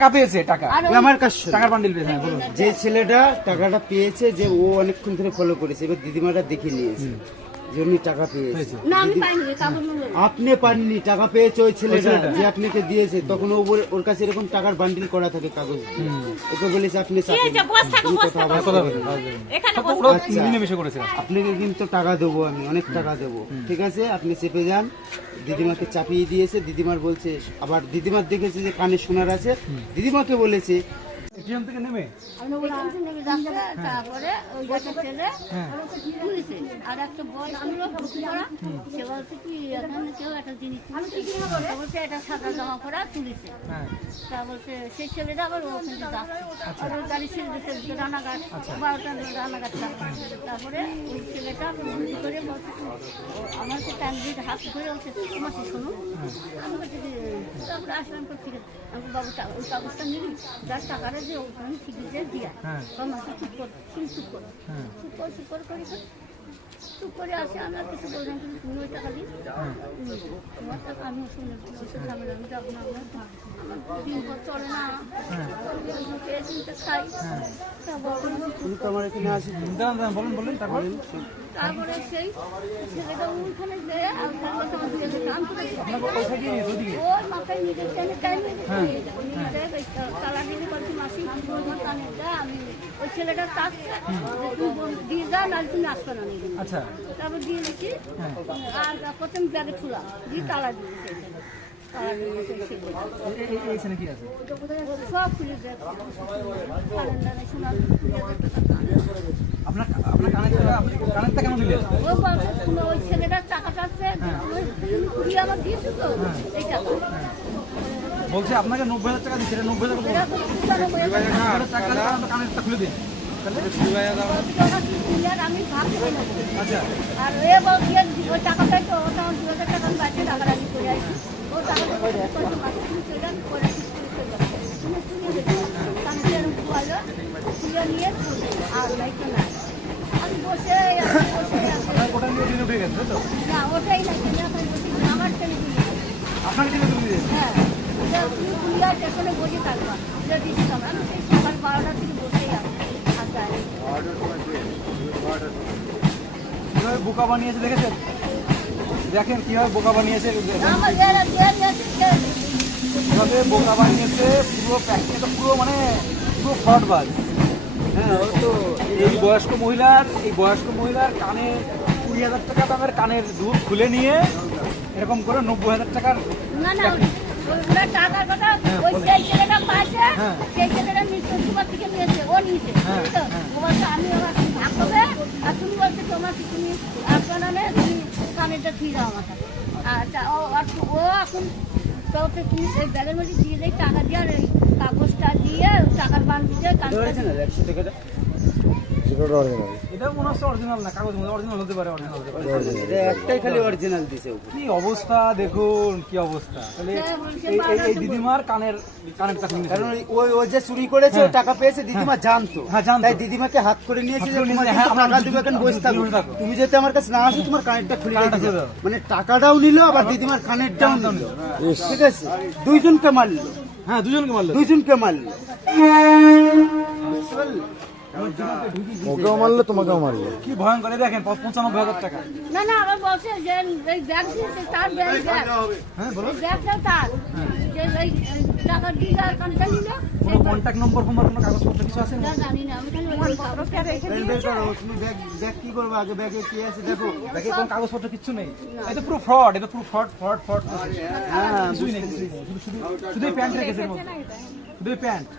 টাকা পেয়েছে, টাকা আমার কাছে টাকার বান্ডিল পেয়েছে। হ্যাঁ, বলুন। যে ছেলেটা টাকাটা পেয়েছে, যে ও অনেকক্ষণ ধরে ফলো করেছে, এবার দিদিমাটা দেখে নিয়েছে যে উনি টাকা পেয়েছে। না আমি পাইনি রে, কাপড় মনে হয়। আপনি পাননি, টাকা পেয়েছে ওই ছেলেটা যে আপনাকে দিয়েছে, তখন ও ওর কাছে এরকম টাকার বান্ডিল করা থাকে কাগজ দিয়ে। ওকে বলেছে আপনি এই যে বস থাকো, বস থাকো। কথা বলুন। এখানে তো বস। ওরা আচ্ছা। মিলেমিশে করেছে। আপনাকে কিন্তু টাকা দেবো, আমি অনেক টাকা দেবো, ঠিক আছে? আপনি চেপে যান। দিদিমাকে চাপিয়ে দিয়েছে। দিদিমার বলছে, আবার দিদিমার দেখেছে যে কানে শোনার আছে, দিদিমাকে বলেছে এটিএম থেকে নেমে আমি ওখান থেকে নেমে যাচ্ছে, তারপরে ওই একটা ছেলে তুলেছে। আর একটা বয় ছিল ভর্তি করা, সে বলছে কি এখানে কেউ একটা জিনিস তুলেছে। তা বলছে এটা সাদা জামা পরা তুলেছে। হ্যাঁ, তা বলছে সেই ছেলেটা আবার ওখান থেকে যাচ্ছে। আর ওই গাড়ি ছেড়ে দিচ্ছে রানাঘাট, 12টা রানাঘাট যাচ্ছে। তারপরে ওই ছেলেটা ভর্তি করে বলছে আমাকে টাইম দিয়ে হাত ধরে বলছে তোমার শোনো। আমি বলছি যে তারপরে আসলাম, ঠিক আছে। আমি বাবু ওই কাগজটা নিবি, যার টাকাটা যে ওখানে ঠিকই যে দিয়া মাসে চুপ কর, চুপ কর, চুপ কর করে চুপ করে আসে। আমি আর কিছু বললাম, কিন্তু তুমি ওই টাকা দিই, তোমার টাকা আমিও শুনে ঝামেলা, আমি যাবো না, আমার দিন পর চলে না, চিন্তা খাই। তুমি তো আমার এখানে আসি। বলুন বলুন। তারপর তারপরে সেই ছেলেটা ওইখানে যেয়ে আর ওর মাথায় নিজের টেনে তালা দিয়ে বলছি মাসি কানে দেয়, আমি ওই ছেলেটা চাচ্ছে তুমি দিয়ে যা, না তুমি আসবে না। আচ্ছা, তারপর দিয়ে দিচ্ছি। আর প্রথম ব্যাগে ঠুলা দিয়ে তালা দিয়েছে। তালা দিয়েছে এইখানে কি আছে? সব খুলে দেয়, ক্যালেন্ডারে শোনা আপনার আপনার কানেরটা কেন দিলেন? ও বলছে তুমি ওই ছেলেটার টাকা চাচ্ছে, কুড়ি আমার দিয়েছে তো এই টাকা। বলছে আপনাকে 90,000 টাকা দিচ্ছে, 90,000 এরা তো 95,000 টাকা কানেরটা খুলে দিন। আমি ভাবতে পারি। আচ্ছা, আর এ বলছে ওই টাকাটাই তো ওটা 2,000 টাকা আমি বাড়িতে টাকাটাই করে আসি। ও টাকাটা করে খুলে নিয়ে আর লাইটটা নাই। আমি বসে ওটা নিয়ে দিন উঠে গেছে তো? না ওটাই নাই, আমার টেনে দিয়ে আপনাকে কিনে তুলে দিয়েছে? হ্যাঁ, তুমি পুলিয়া স্টেশনে বসে থাকবা, দিচ্ছিলাম। আমি সেই সকাল 12টা থেকে বসেই আছি, আর যাই। কিভাবে বোকা বানিয়েছে দেখেছেন? দেখেন কিভাবে বোকা বানিয়েছে, আমার কিভাবে বোকা বানিয়েছে। পুরো প্যাকেটটা পুরো মানে পুরো ফ্রডবাজ। হ্যাঁ, ও তো এই বয়স্ক মহিলার কানে 20,000 টাকা দামের কানের দুধ খুলে নিয়ে এরকম করে 90,000 টাকার না না ওগুলা টাকার কথা ওই সেই ছেলেটা পাইছে, সেই ছেলেটা নিশ্চয় তোমার থেকে নিয়েছে, ও নিয়েছে। ও বলছে আমি আমার ভাগ হবে, আর তুমি বলছে তোমার তুমি আসবে না, তুমি কানেরটা ঠিক যাও আমার কাছে। আচ্ছা, ও এখন তো তুমি এই ব্যাগের মধ্যে দিয়ে দেয় টাকা দিয়ে, আর এই কাগজটা দিয়ে টাকার বান দিয়ে কাগজটা 100 টাকাটা এটা মনে হচ্ছে অরিজিনাল না, কাগজ অরিজিনাল হতে পারে, অরিজিনাল হতে পারে। একটাই খালি অরিজিনাল দিছে। কি অবস্থা দেখুন, কি অবস্থা। তাহলে এই দিদিমার কানেরটা কিনে, কারণ ওই যে চুরি করেছে, ও টাকা পেয়েছে, দিদিমা জানতো। হ্যাঁ, জানতো। তাই দিদিমাকে হাত করে নিয়েছে যে তোমার হ্যাঁ, কিন্তু টাকা দিবে, কেন বসে থাকো, তুমি যেতে আমার কাছে না আসো, তোমার কানেরটা খুলে রেখে দাও। মানে টাকাটাও নিল, আবার দিদিমার কানেরটাও নিল, ঠিক আছে? দুইজনকে মারলো। হ্যাঁ, দুজনকে মারলো। দুইজনকে মারলো। ওকেও মারলো, তোমাকেও মারলো। কি ভয়ঙ্কর। এই দেখেন 95,000 টাকা। না না আবার বলছে যে এই ব্যাগ দিয়েছে তার ব্যাগ, হ্যাঁ, বলো। ব্যাগটা তার, যে এই টাকা দিয়ে আর কানটা নিল। কোনো কন্ট্যাক্ট নম্বর ফোন কোনো কাগজপত্র কিছু আছে? না জানি না, আমি খালি কাগজটা রেখে বের দিয়েছি। করো, তুমি ব্যাগ কি করবে? আগে ব্যাগে কি আছে দেখো। দেখে কোনো কাগজপত্র কিছু নেই। এটা পুরো ফ্রড, এটা পুরো ফ্রড। হ্যাঁ, কিছুই নেই, শুধু প্যান্ট রেখেছে এর মধ্যে, শুধু প্যান্ট।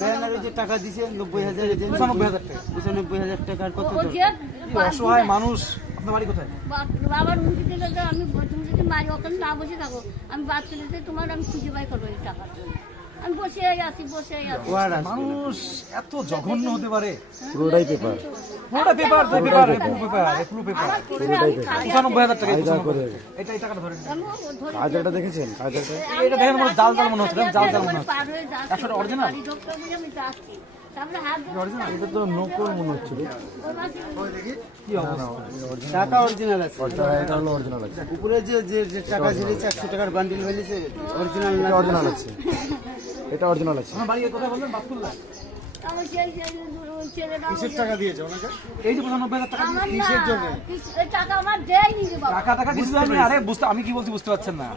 প্যানারে যে টাকা দিছে 90,000, 95,000 টাকা। 95,000 টাকার কত ও তো? যে কি অসহায় মানুষ। আপনার বাড়ি কোথায়? বাবার মুখে দিলে তো আমি তুমি যদি মারি ওখানে না বসে থাকো, আমি বাদ চলেতে তোমার আমি খুঁজে বাই করবো এই টাকা। আমি বসে আছি। মানুষ এত জঘন্য হতে পারে? পুরোটাই পেপার। পুরোটা পেপার, পুরো পেপার। 95,000 টাকা। এটা এই টাকাটা ধরেন। কাজটা দেখেছেন? কাজটা এটা দেখেন মনে জাল মনে হচ্ছে, জাল মনে হচ্ছে। 100 অরিজিনাল? এটা তো নকল মনে হচ্ছিল। কি অবস্থা। টাকা অরিজিনাল আছে, এটা হলো অরিজিনাল আছে। উপরে যে টাকা ঝেড়েছে 100 টাকার বান্ডিল হয়েছে, অরিজিনাল না? অরিজিনাল আছে। এটা অরিজিনাল আছে। আমার বাড়ি কোথায় বললেন? বাতকুল্লা। আমি সেই ছেলেটা কিসের টাকা দিয়েছে ওনাকে? এই যে 95,000 টাকা আমার কিসের না, জন্য? এই টাকা আমার দেয়নি রে বাবা। টাকা দিচ্ছিল আমি। আরে আমি কি বলছি বুঝতে পারছেন না?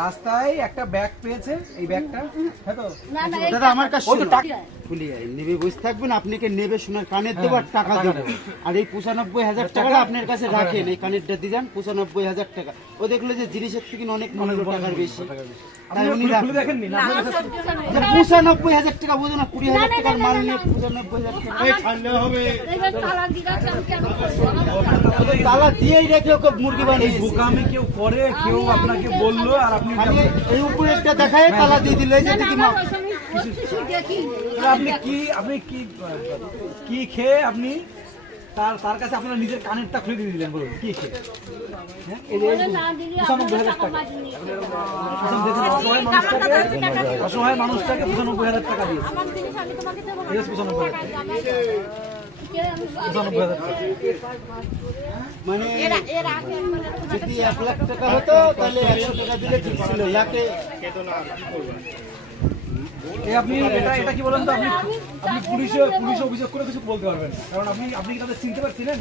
রাস্তায় একটা ব্যাগ পেয়েছে, এই ব্যাগটা, হ্যাঁ তো? না না, এই দাদা আমার কাছে ওই তো টাকা খুলিয়ে নেবে, বসে থাকবেন, আপনাকে নেবে, সোনার কানের দেবো আর টাকা দেবো। আর এই 95,000 টাকাটা আপনার কাছে রাখেন, এই কানেরটা দিয়ে যান 95,000 টাকা। ও দেখলো যে জিনিসের থেকে অনেক মূল্য টাকার বেশি, তাই উনি খুলে দেখেননি না? 95,000 টাকা বোঝো না, 20,000 টাকার মাল নিয়ে 95,000 টাকা এবার তালাক দিয়ে রাখছে, আমি কেন করবো? আমার তালা দিয়েই রেখে ওকে মুরগি এই বানিয়েছে। বোকামি কেউ করে, কেউ আপনাকে বললো আর আপনি খালি এই উপরেরটা দেখায় তালা দিয়ে দিল, এই যে না, না, দিদিমা। আমার ওসব আমি কিছু দেখিনি। আপনি কি খেয়ে আপনি তার কাছে আপনার নিজের কানেরটা খুলে দিয়ে দিলেন, বলুন কি খেয়ে? হ্যাঁ, এই যে বলে না দিলে আপনারা 95,000 টাকা টাকা। মাঝে নিয়ে যাবেন। এখন দেখুন, অসহায় মানুষটাকে 95,000 টাকা দিয়েছে। এই যে 95,000 টাকা। 95,000 টাকা। মানে যদি 1 লাখ টাকা হতো তাহলে 100 টাকা দিলে ঠিক ছিল। লাখে এটা কি বলেন তো? আপনি পুলিশে অভিযোগ করে কিছু বলতে পারবেন না, কারণ আপনি কি তাদের চিনতে পারছিলেন?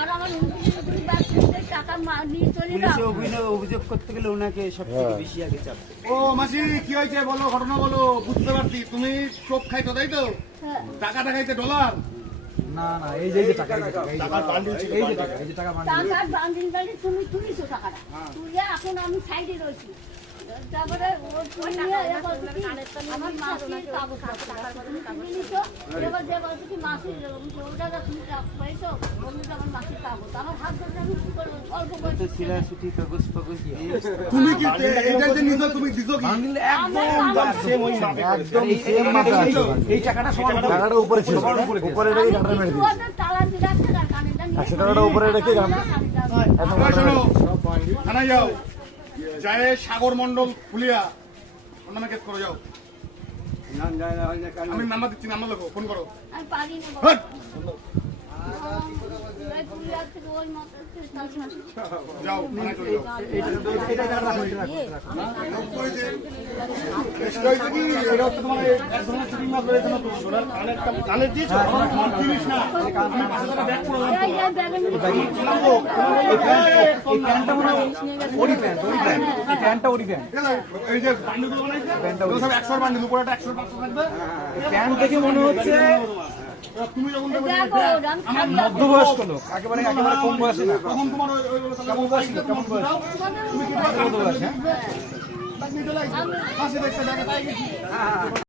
আর আমার নতুন ব্যবসাতে টাকা নিয়ে চলে পুলিশে যাও। অভিযোগ করতে গেলে ওনাকে সব থেকে বেশি আগে চাপ। ও মাসি কি হয়েছে বলো, ঘটনা বলো, বুঝতে পারছি তুমি চোখ খাইতো তাই তো? হ্যাঁ। টাকা দেখাইছে ডলার? না এই যে টাকা, এই যে টাকা বান্ডিল। টাকার বান্ডিল বান্ডিল তুমি তুলিছো টাকাটা, তুলে এখন আমি সাইডে রয়েছি। তারপরে ও তুলিয়ে এবার কি আমার মাসির কাগজপত্র তুমি তুলিছো, এবার যে বলছে কি মাসির ওটা তুমি পাইছো, বলছে আমার মাসির কাগজ। আমার হাত ধরে আমি কি করবো? অল্প তো বয়সে সিরা সুটি কাগজ ফাগজ দিয়ে তুমি কি এইটা যে নিছো তুমি দিছো কি? বান্ডিল আমার এই টাকাটা সমান হবে। টাকাটা উপরে ছিল, উপরে রেখে গাঁটটা মেরে দিয়েছে। তালা দিয়ে রাখছে না কানেরটা নিয়ে 100 টাকাটা উপরে রেখে গাঁটটা এখন এই শোনো, থানায় যাও, যায় সাগর মন্ডল ফুলিয়া ওর নামে কেস করো, যাও। আমি নাম্বার দিচ্ছি, নাম্বার লেখো, ফোন করো। আমি পারি না হট! ওই মতো যাও, থানায় চলে যাও। কেসটা হয়েছে কি, এটা হচ্ছে তোমার এই এক ধরনের চিটিং মাছ বেড়েছে না, তুমি সোনার কানের দিয়েছো, আমার জিনিস না, আমি 500 টাকা ব্যাগ করে এই ব্যাগের মধ্যে এই প্যান্টটা মনে হয় ওরি প্যান্ট। এই প্যান্টটা ওরি প্যান্ট। এই যে বান্ডিলগুলো বানাইছে, এগুলো সব 100 বান্ডিল, উপরে একটা 100 500 থাকবে। প্যান্ট দেখে মনে হচ্ছে তুমি যখন দেখবে দেখো আমি মধ্যবয়স্ক লোক, একেবারে কম বয়সী না। তখন তোমার কেমন বয়সী লোক, কেমন বয়স? তুমি কি কত বয়স, হ্যাঁ? ফাঁসি দেখতে দেখে তাই গেছি।